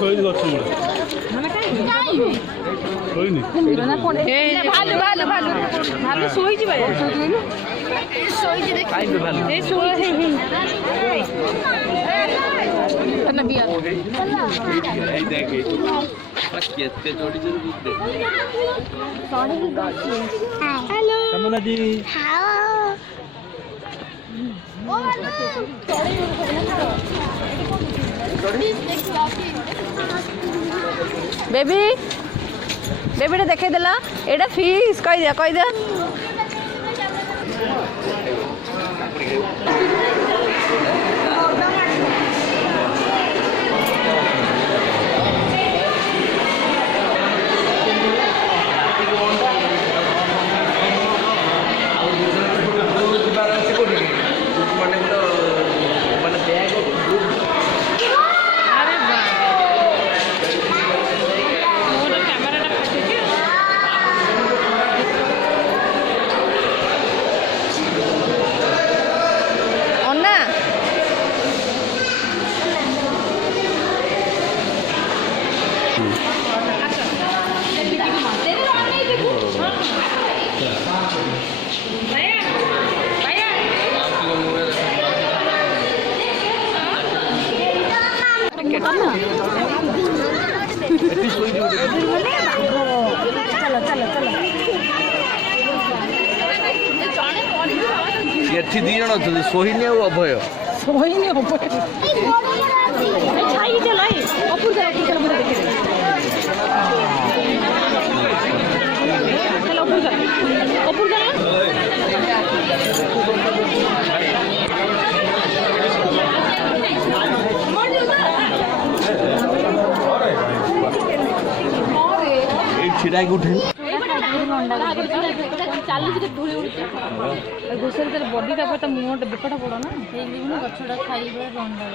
ଶୋଇନି ଗଛ ମୂଳେ ଶୋଇନି ଭାଲୁ ଭାଲୁ ଭାଲୁ ଭାଲୁ ଶୋଇଛି ଭାଇ बेबी बेबी देखे देला एटा फिश कह दिया एठी दी जण अछन सोहिनी और अभय छिड़ा के उठे घोषर बडीटा पर मुहटा बेकटा पड़ा ना गछटा खाइबे रंडा